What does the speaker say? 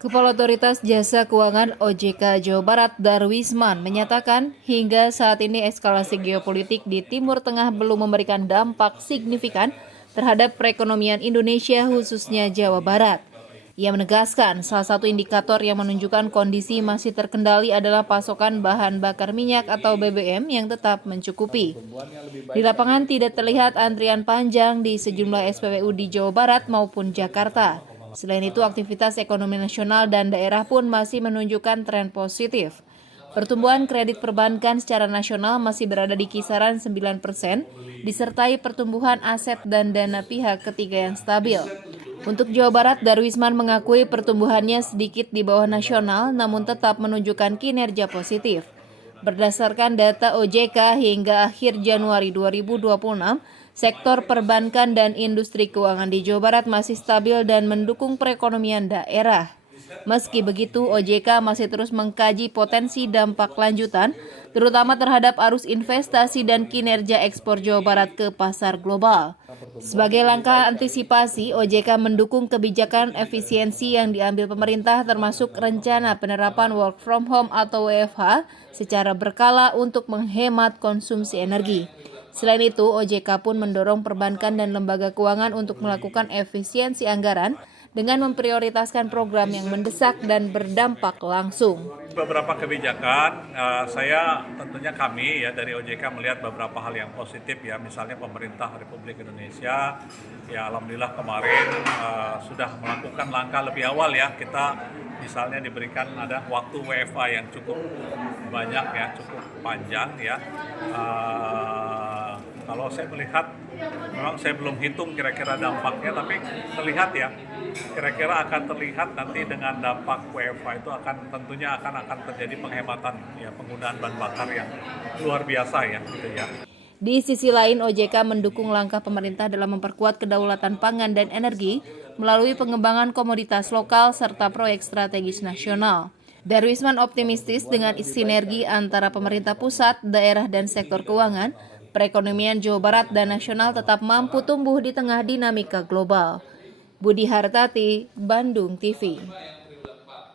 Kepala Otoritas Jasa Keuangan OJK Jawa Barat Darwisman menyatakan hingga saat ini eskalasi geopolitik di Timur Tengah belum memberikan dampak signifikan terhadap perekonomian Indonesia khususnya Jawa Barat. Ia menegaskan salah satu indikator yang menunjukkan kondisi masih terkendali adalah pasokan bahan bakar minyak atau BBM yang tetap mencukupi. Di lapangan tidak terlihat antrian panjang di sejumlah SPBU di Jawa Barat maupun Jakarta. Selain itu, aktivitas ekonomi nasional dan daerah pun masih menunjukkan tren positif. Pertumbuhan kredit perbankan secara nasional masih berada di kisaran 9%, disertai pertumbuhan aset dan dana pihak ketiga yang stabil. Untuk Jawa Barat, Darwisman mengakui pertumbuhannya sedikit di bawah nasional, namun tetap menunjukkan kinerja positif. Berdasarkan data OJK hingga akhir Januari 2026, sektor perbankan dan industri keuangan di Jawa Barat masih stabil dan mendukung perekonomian daerah. Meski begitu, OJK masih terus mengkaji potensi dampak lanjutan, terutama terhadap arus investasi dan kinerja ekspor Jawa Barat ke pasar global. Sebagai langkah antisipasi, OJK mendukung kebijakan efisiensi yang diambil pemerintah termasuk rencana penerapan work from home atau WFH secara berkala untuk menghemat konsumsi energi. Selain itu, OJK pun mendorong perbankan dan lembaga keuangan untuk melakukan efisiensi anggaran dengan memprioritaskan program yang mendesak dan berdampak langsung. Beberapa kebijakan, saya tentunya kami ya dari OJK melihat beberapa hal yang positif ya, misalnya pemerintah Republik Indonesia ya alhamdulillah kemarin sudah melakukan langkah lebih awal ya, kita misalnya diberikan ada waktu WFA yang cukup banyak ya, cukup panjang ya. Kalau saya melihat, memang saya belum hitung kira-kira dampaknya, tapi terlihat ya, kira-kira akan terlihat nanti dengan dampak WFH itu tentunya akan terjadi penghematan ya, penggunaan bahan bakar yang luar biasa ya, gitu ya. Di sisi lain, OJK mendukung langkah pemerintah dalam memperkuat kedaulatan pangan dan energi melalui pengembangan komoditas lokal serta proyek strategis nasional. Darwisman optimistis dengan sinergi antara pemerintah pusat, daerah, dan sektor keuangan, perekonomian Jawa Barat dan nasional tetap mampu tumbuh di tengah dinamika global. Budi Hartati, Bandung TV.